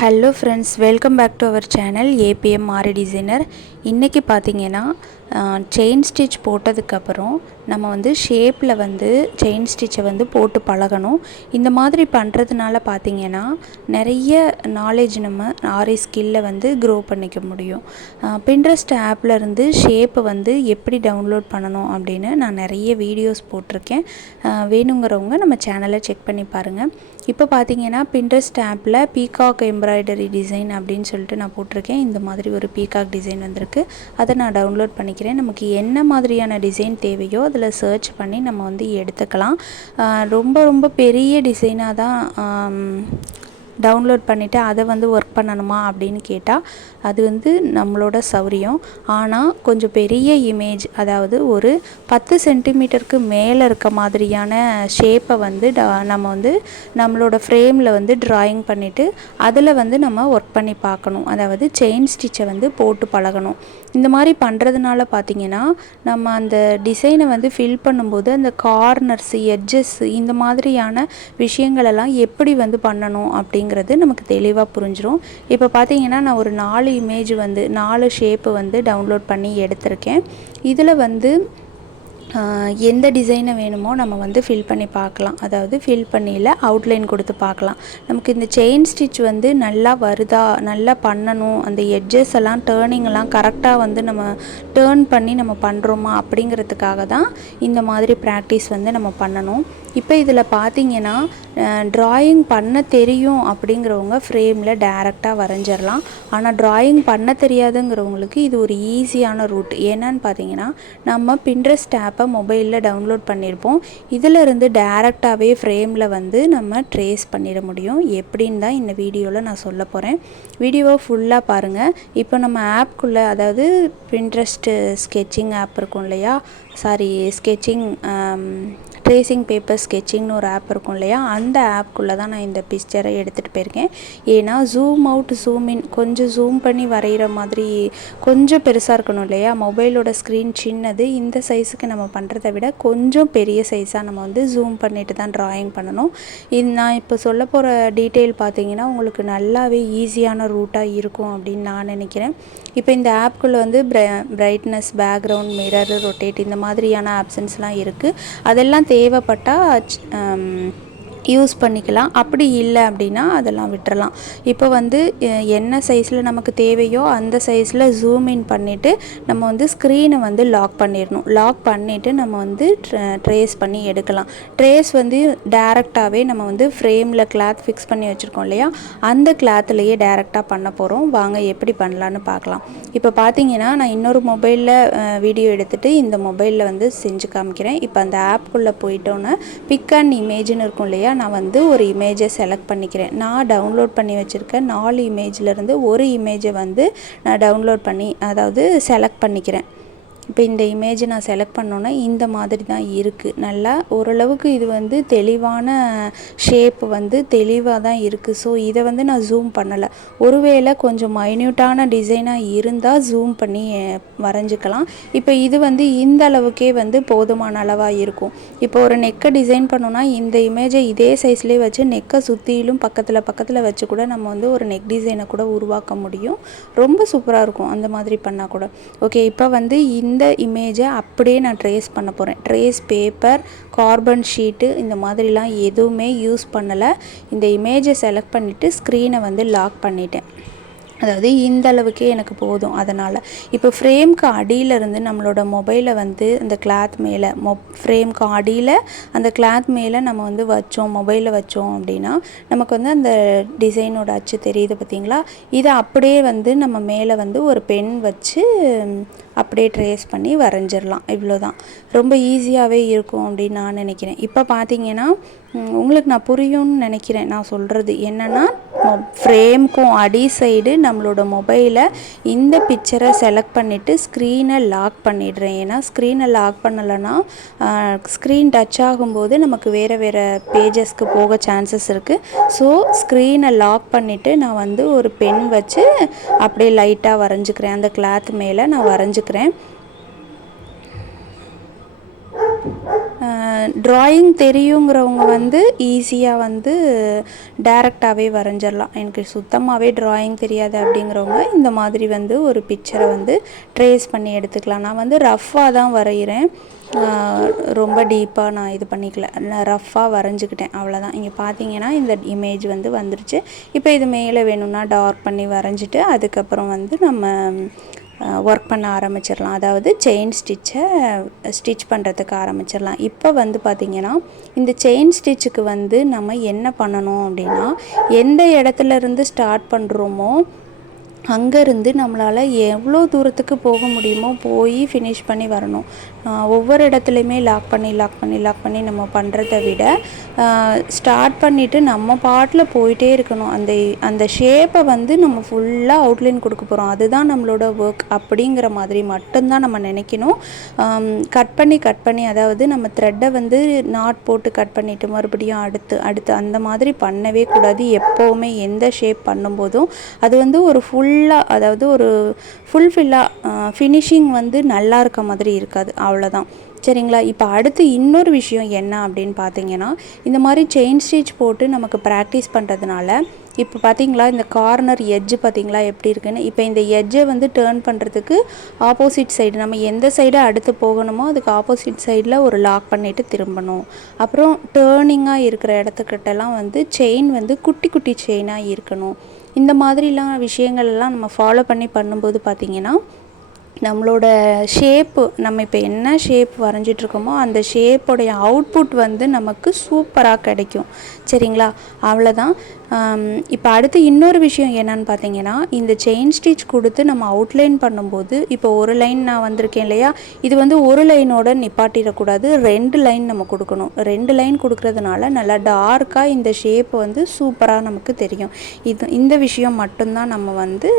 Hello friends, welcome back to our channel ABM aari designer. இன்றைக்கி பார்த்தீங்கன்னா chain stitch போட்டதுக்கப்புறம் நம்ம வந்து ஷேப்பில் வந்து செயின் ஸ்டிச்சை வந்து போட்டு பழகணும். இந்த மாதிரி பண்ணுறதுனால பார்த்திங்கன்னா நிறைய நாலேஜ் நம்ம ஆரி ஸ்கில்லை வந்து க்ரோ பண்ணிக்க முடியும். பின்ட்ரெஸ்ட் ஆப்பில் இருந்து ஷேப்பை வந்து எப்படி டவுன்லோட் பண்ணணும் அப்படின்னு நான் நிறைய வீடியோஸ் போட்டிருக்கேன். வேணுங்கிறவங்க நம்ம சேனலை செக் பண்ணி பாருங்கள். இப்போ பார்த்தீங்கன்னா பின்ட்ரெஸ்ட் ஆப்பில் பீகாக் எம்ப்ராய்டரி டிசைன் அப்படின்னு சொல்லிட்டு நான் போட்டிருக்கேன். இந்த மாதிரி ஒரு பீகாக் டிசைன் வந்திருக்கு. அதை நான் டவுன்லோட் பண்ணிக்கிறேன். நமக்கு என்ன மாதிரியான டிசைன் தேவையோ அதில் சர்ச் பண்ணி நம்ம வந்து எடுத்துக்கலாம். ரொம்ப ரொம்ப பெரிய டிசைனாக தான் டவுன்லோட் பண்ணிவிட்டு அதை வந்து ஒர்க் பண்ணணுமா அப்படின்னு கேட்டால் அது வந்து நம்மளோட சௌரியம். ஆனால் கொஞ்சம் பெரிய இமேஜ், அதாவது ஒரு 10 சென்டிமீட்டருக்கு மேலே இருக்க மாதிரியான ஷேப்பை வந்து நம்ம வந்து நம்மளோட ஃப்ரேமில் வந்து ட்ராயிங் பண்ணிவிட்டு அதில் வந்து நம்ம ஒர்க் பண்ணி பார்க்கணும். அதாவது செயின் ஸ்டிச்சை வந்து போட்டு பழகணும். இந்த மாதிரி பண்ணுறதுனால பார்த்திங்கன்னா நம்ம அந்த டிசைனை வந்து ஃபில் பண்ணும்போது அந்த கார்னர்ஸ், எட்ஜஸ், இந்த மாதிரியான விஷயங்களெல்லாம் எப்படி வந்து பண்ணணும் அப்படிங்கிறது நமக்கு தெளிவாக புரிஞ்சிடும். இப்போ பார்த்திங்கன்னா நான் ஒரு 4 இமேஜ் வந்து 4 ஷேப்பு வந்து டவுன்லோட் பண்ணி எடுத்திருக்கேன். இதில் வந்து எந்த டிசைனை வேணுமோ நம்ம வந்து ஃபில் பண்ணி பார்க்கலாம். அதாவது ஃபில் பண்ணியில் அவுட்லைன் கொடுத்து பார்க்கலாம். நமக்கு இந்த செயின் ஸ்டிச் வந்து நல்லா வருதா, நல்லா பண்ணணும், அந்த எட்ஜஸ் எல்லாம் டேர்னிங்கெல்லாம் கரெக்டாக வந்து நம்ம டேர்ன் பண்ணி நம்ம பண்ணுறோமா அப்படிங்கிறதுக்காக தான் இந்த மாதிரி ப்ராக்டிஸ் வந்து நம்ம பண்ணணும். இப்போ இதில் பார்த்திங்கன்னா ட்ராயிங் பண்ண தெரியும் அப்படிங்கிறவங்க ஃப்ரேமில் டைரெக்டாக வரைஞ்சிடலாம். ஆனால் ட்ராயிங் பண்ண தெரியாதுங்கிறவங்களுக்கு இது ஒரு ஈஸியான ரூட். என்னன்னு பார்த்தீங்கன்னா நம்ம பின்ட்ரெஸ்ட் ஆப்பை மொபைலில் டவுன்லோட் பண்ணியிருப்போம். இதிலிருந்து டைரெக்டாகவே ஃப்ரேமில் வந்து நம்ம ட்ரேஸ் பண்ணிட முடியும். எப்படின்னு தான் இந்த வீடியோவில் நான் சொல்ல போகிறேன். வீடியோவை ஃபுல்லாக பாருங்கள். இப்போ நம்ம ஆப்குள்ளே, அதாவது பின்ட்ரெஸ்ட் ஸ்கெட்சிங் ஆப் இருக்கும் இல்லையா, ஸ்கெட்சிங் ட்ரேசிங் பேப்பர் ஸ்கெட்சிங்னு ஒரு ஆப் இருக்கும் இல்லையா, அந்த ஆப்குள்ளே தான் நான் இந்த பிக்சரை எடுத்துகிட்டு போயிருக்கேன். ஏன்னா ஜூம் அவுட், ஜூம் இன், கொஞ்சம் ஜூம் பண்ணி வரைகிற மாதிரி கொஞ்சம் பெருசாக இருக்கணும் இல்லையா. மொபைலோட ஸ்க்ரீன் சின்னது. இந்த சைஸுக்கு நம்ம பண்ணுறதை விட கொஞ்சம் பெரிய சைஸாக நம்ம வந்து ஜூம் பண்ணிட்டு தான் ட்ராயிங் பண்ணணும். இது நான் இப்போ சொல்ல போகிற டீட்டெயில் பார்த்தீங்கன்னா உங்களுக்கு நல்லாவே ஈஸியான ரூட்டாக இருக்கும் அப்படின்னு நான் நினைக்கிறேன். இப்போ இந்த ஆப்குள்ளே வந்து பிரைட்னஸ், பேக்ரவுண்ட், மிரர், ரொட்டேட், இந்த மாதிரியான ஆப்ஷன்ஸ்லாம் இருக்குது. அதெல்லாம் தேவைப்பட்டால் யூஸ் பண்ணிக்கலாம். அப்படி இல்லை அப்படின்னா அதெல்லாம் விட்டுறலாம். இப்போ வந்து என்ன சைஸில் நமக்கு தேவையோ அந்த சைஸில் ஜூம் இன் பண்ணிவிட்டு நம்ம வந்து ஸ்க்ரீனை வந்து லாக் பண்ணிடணும். லாக் பண்ணிவிட்டு நம்ம வந்து ட்ரேஸ் பண்ணி எடுக்கலாம். ட்ரேஸ் வந்து டைரெக்டாகவே நம்ம வந்து ஃப்ரேமில் கிளாத் ஃபிக்ஸ் பண்ணி வச்சுருக்கோம் இல்லையா, அந்த கிளாத்துலேயே டைரெக்டாக பண்ண போகிறோம். வாங்க எப்படி பண்ணலான்னு பார்க்கலாம். இப்போ பார்த்தீங்கன்னா நான் இன்னொரு மொபைலில் வீடியோ எடுத்துகிட்டு இந்த மொபைலில் வந்து செஞ்சு காமிக்கிறேன். இப்போ அந்த ஆப்குள்ளே போயிட்டோன்னே பிக் அண்ட் இமேஜ்னு இருக்கும் இல்லையா, நான் வந்து ஒரு இமேஜை செலக்ட் பண்ணிக்கிறேன். நான் டவுன்லோட் பண்ணி வச்சுருக்கேன் 4 இமேஜிலேருந்து ஒரு இமேஜை வந்து நான் டவுன்லோட் பண்ணி, அதாவது செலக்ட் பண்ணிக்கிறேன். இப்போ இந்த இமேஜை நான் செலக்ட் பண்ணோன்னா இந்த மாதிரி தான் இருக்குது. நல்லா ஓரளவுக்கு இது வந்து தெளிவான ஷேப் வந்து தெளிவாக தான் இருக்குது. ஸோ இதை வந்து நான் ஜூம் பண்ணலை. ஒருவேளை கொஞ்சம் மைன்யூட்டான டிசைனாக இருந்தால் ஜூம் பண்ணி வரைஞ்சிக்கலாம். இப்போ இது வந்து இந்த அளவுக்கே வந்து போதுமான அளவாக இருக்கும். இப்போ ஒரு நெக்கை டிசைன் பண்ணோன்னா இந்த இமேஜை இதே சைஸ்லேயே வச்சு நெக்கை சுற்றிலும் பக்கத்தில் வச்சு கூட நம்ம வந்து ஒரு நெக் டிசைனை கூட உருவாக்க முடியும். ரொம்ப சூப்பராக இருக்கும் அந்த மாதிரி பண்ணால் கூட. ஓகே, இப்போ வந்து இந்த இமேஜை அப்படியே நான் ட்ரேஸ் பண்ண போகிறேன். ட்ரேஸ் பேப்பர், கார்பன் ஷீட்டு, இந்த மாதிரிலாம் எதுவுமே யூஸ் பண்ணலை. இந்த இமேஜை செலக்ட் பண்ணிவிட்டு ஸ்க்ரீனை வந்து லாக் பண்ணிட்டேன். அதாவது இந்த அளவுக்கே எனக்கு போதும். அதனால் இப்போ ஃப்ரேம்க்கு அடியிலேருந்து நம்மளோட மொபைலை வந்து அந்த கிளாத் மேலே, ஃப்ரேம்க்கு அடியில் அந்த கிளாத் மேலே நம்ம வந்து மொபைலில் வச்சோம் அப்படின்னா நமக்கு வந்து அந்த டிசைனோட அச்சு தெரியுது பார்த்திங்களா. இதை அப்படியே வந்து நம்ம மேலே வந்து ஒரு பென் வச்சு அப்படியே ட்ரேஸ் பண்ணி வரைஞ்சிடலாம். இவ்வளோதான். ரொம்ப ஈஸியாகவே இருக்கும் அப்படின்னு நான் நினைக்கிறேன். இப்போ பார்த்திங்கன்னா உங்களுக்கு நான் புரியும்னு நினைக்கிறேன். நான் சொல்கிறது என்னென்னா, ஃப்ரேம்க்கும் அடி சைடு நம்மளோட மொபைலை இந்த பிக்சரை செலக்ட் பண்ணிவிட்டு ஸ்க்ரீனை லாக் பண்ணிடுறேன். ஏன்னா ஸ்க்ரீனை லாக் பண்ணலைன்னா ஸ்க்ரீன் டச் ஆகும்போது நமக்கு வேறு பேஜஸ்க்கு போக சான்சஸ் இருக்குது. ஸோ ஸ்க்ரீனை லாக் பண்ணிவிட்டு நான் வந்து ஒரு பென் வச்சு அப்படியே லைட்டாக வரைஞ்சிக்கிறேன். அந்த கிளாத் மேலே நான் வரைஞ்சிக்கிறேன். ட்ராயிங் தெரியுங்கிறவங்க வந்து ஈஸியாக வந்து டைரெக்டாகவே வரைஞ்சிடலாம். எனக்கு சுத்தமாகவே ட்ராயிங் தெரியாது அப்படிங்கிறவங்க இந்த மாதிரி வந்து ஒரு பிக்சரை வந்து ட்ரேஸ் பண்ணி எடுத்துக்கலாம். நான் வந்து ரஃப்பாக தான் வரைகிறேன், ரொம்ப டீப்பாக நான் இது பண்ணிக்கல, நான் ரஃப்பாக வரைஞ்சிக்கிட்டேன், அவ்வளோதான். இங்கே பார்த்தீங்கன்னா இந்த இமேஜ் வந்து வந்துருச்சு. இப்போ இது மேலே வேணும்னா டார்க் பண்ணி வரைஞ்சிட்டு அதுக்கப்புறம் வந்து நம்ம ஒர்க் பண்ண ஆரம்பிச்சிடலாம். அதாவது செயின் ஸ்டிச் பண்ணுறதுக்கு ஆரம்பிச்சிடலாம். இப்போ வந்து பார்த்திங்கன்னா இந்த செயின் ஸ்டிச்சுக்கு வந்து நம்ம என்ன பண்ணணும் அப்படின்னா, எந்த இடத்துல இருந்து ஸ்டார்ட் பண்ணுறோமோ அங்கேருந்து நம்மளால் எவ்வளோ தூரத்துக்கு போக முடியுமோ போய் ஃபினிஷ் பண்ணி வரணும். ஒவ்வொரு இடத்துலையுமே லாக் பண்ணி நம்ம பண்ணுறத விட ஸ்டார்ட் பண்ணிவிட்டு நம்ம பாட்டில் போயிட்டே இருக்கணும். அந்த ஷேப்பை வந்து நம்ம ஃபுல்லாக அவுட்லைன் கொடுக்க போகிறோம், அதுதான் நம்மளோட ஒர்க் அப்படிங்கிற மாதிரி மட்டும்தான் நம்ம நினைக்கணும். கட் பண்ணி அதாவது நம்ம த்ரெட்டை வந்து நாட் போட்டு கட் பண்ணிவிட்டு மறுபடியும் அடுத்து அந்த மாதிரி பண்ணவே கூடாது. எப்போவுமே எந்த ஷேப் பண்ணும்போதும் அது வந்து ஒரு அதாவது ஒரு ஃபுல்ஃபில்லாக ஃபினிஷிங் வந்து நல்லா இருக்க மாதிரி இருக்காது, அவ்வளோதான். சரிங்களா? இப்போ அடுத்து இன்னொரு விஷயம் என்ன அப்படின்னு பார்த்தீங்கன்னா, இந்த மாதிரி செயின் ஸ்டிச் போட்டு நமக்கு ப்ராக்டிஸ் பண்ணுறதுனால இப்போ பார்த்தீங்களா இந்த கார்னர் எட்ஜு பார்த்தீங்களா எப்படி இருக்குன்னு. இப்போ இந்த எட்ஜை வந்து டேர்ன் பண்ணுறதுக்கு ஆப்போசிட் சைடு நம்ம எந்த சைடை அடுத்து போகணுமோ அதுக்கு ஆப்போசிட் சைடில் ஒரு லாக் பண்ணிவிட்டு திரும்பணும். அப்புறம் டேர்னிங்காக இருக்கிற இடத்துக்கிட்டலாம் வந்து செயின் வந்து குட்டி குட்டி செயினாக இருக்கணும். இந்த மாதிரிலாம் விஷயங்கள்லாம் நம்ம ஃபாலோ பண்ணி பண்ணும்போது பார்த்திங்கன்னா நம்மளோட ஷேப்பு, நம்ம இப்போ என்ன ஷேப் வரைஞ்சிட்ருக்கோமோ அந்த ஷேப்போடைய அவுட்புட் வந்து நமக்கு சூப்பராக கிடைக்கும். சரிங்களா? அவ்வளோதான். இப்போ அடுத்து இன்னொரு விஷயம் என்னன்னு பார்த்தீங்கன்னா, இந்த செயின் ஸ்டிச் கொடுத்து நம்ம அவுட்லைன் பண்ணும்போது இப்போ ஒரு லைன் நான் வந்திருக்கேன் இல்லையா, இது வந்து ஒரு லைனோட நிப்பாட்டிடக்கூடாது, 2 லைன் நம்ம கொடுக்கணும். 2 லைன் கொடுக்குறதுனால நல்லா டார்க்காக இந்த ஷேப் வந்து சூப்பராக நமக்கு தெரியும். இந்த விஷயம் மட்டும்தான் நம்ம வந்து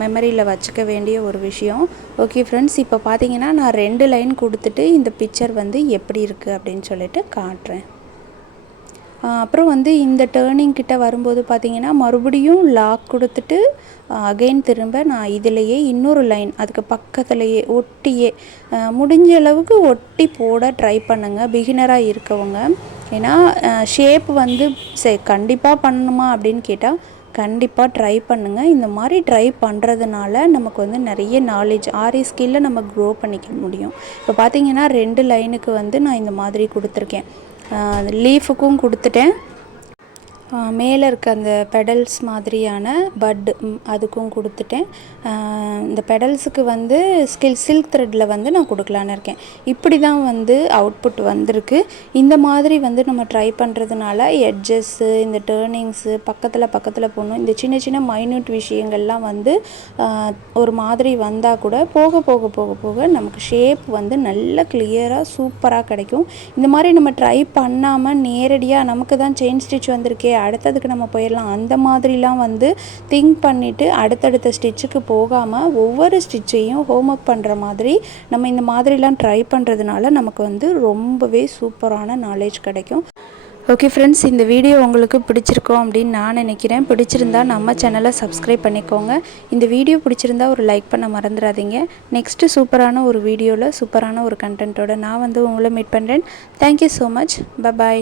மெமரியில் வச்சுக்க வேண்டிய ஒரு விஷயம். ஓகே ஃப்ரெண்ட்ஸ், இப்போ பார்த்தீங்கன்னா நான் 2 லைன் கொடுத்துட்டு இந்த பிக்சர் வந்து எப்படி இருக்குது அப்படின்னு சொல்லிட்டு காட்டுறேன். அப்புறம் வந்து இந்த டேர்னிங் கிட்ட வரும்போது பார்த்திங்கன்னா மறுபடியும் லாக் கொடுத்துட்டு அகெயின் திரும்ப நான் இதிலையே இன்னொரு லைன் அதுக்கு பக்கத்துலேயே ஒட்டியே முடிஞ்ச அளவுக்கு ஒட்டி போட ட்ரை பண்ணுங்கள் பிகினராக இருக்கவங்க. ஏன்னா ஷேப் வந்து கண்டிப்பாக பண்ணணுமா அப்படின்னு கேட்டால் கண்டிப்பாக ட்ரை பண்ணுங்கள். இந்த மாதிரி ட்ரை பண்ணுறதுனால நமக்கு வந்து நிறைய நாலேஜ் ஆரி ஸ்கில்லை நம்ம க்ரோ பண்ணிக்க முடியும். இப்போ பார்த்திங்கன்னா 2 லைனுக்கு வந்து நான் இந்த மாதிரி கொடுத்துருக்கேன். லீஃபுக்கும் கொடுத்துட்டேன், மேலே இருக்க அந்த பெடல்ஸ் மாதிரியான பட்டு அதுக்கும் கொடுத்துட்டேன். இந்த பெடல்ஸுக்கு வந்து சில்க் த்ரெட்டில் வந்து நான் கொடுக்கலான்னு இருக்கேன். இப்படி தான் வந்து அவுட்புட் வந்திருக்கு. இந்த மாதிரி வந்து நம்ம ட்ரை பண்ணுறதுனால எட்ஜஸ்ஸு இந்த டேர்னிங்ஸு பக்கத்தில் போகணும், இந்த சின்ன சின்ன மைன்யூட் விஷயங்கள்லாம் வந்து ஒரு மாதிரி வந்தால் கூட போக போக போக போக நமக்கு ஷேப் வந்து நல்ல கிளியராக சூப்பராக கிடைக்கும். இந்த மாதிரி நம்ம ட்ரை பண்ணாமல் நேரடியாக நமக்கு தான் செயின் ஸ்டிச் வந்திருக்கே அடுத்ததுக்கு நம்ம போயிடலாம் அந்த மாதிரிலாம் வந்து திங்க் பண்ணிவிட்டு அடுத்தடுத்த ஸ்டிச்சுக்கு போகாமல் ஒவ்வொரு ஸ்டிச்சையும் ஹோம் ஒர்க் பண்ணுற மாதிரி நம்ம இந்த மாதிரிலாம் ட்ரை பண்ணுறதுனால நமக்கு வந்து ரொம்பவே சூப்பரான நாலேஜ் கிடைக்கும். ஓகே ஃப்ரெண்ட்ஸ், இந்த வீடியோ உங்களுக்கு பிடிச்சிருக்கோம் அப்படின்னு நான் நினைக்கிறேன். பிடிச்சிருந்தா நம்ம சேனலை சப்ஸ்கிரைப் பண்ணிக்கோங்க. இந்த வீடியோ பிடிச்சிருந்தா ஒரு லைக் பண்ண மறந்துடாதீங்க. நெக்ஸ்ட்டு சூப்பரான ஒரு வீடியோவில் சூப்பரான ஒரு கண்டென்ட்டோட நான் வந்து உங்களை மீட் பண்ணுறேன். Thank you so much. பை.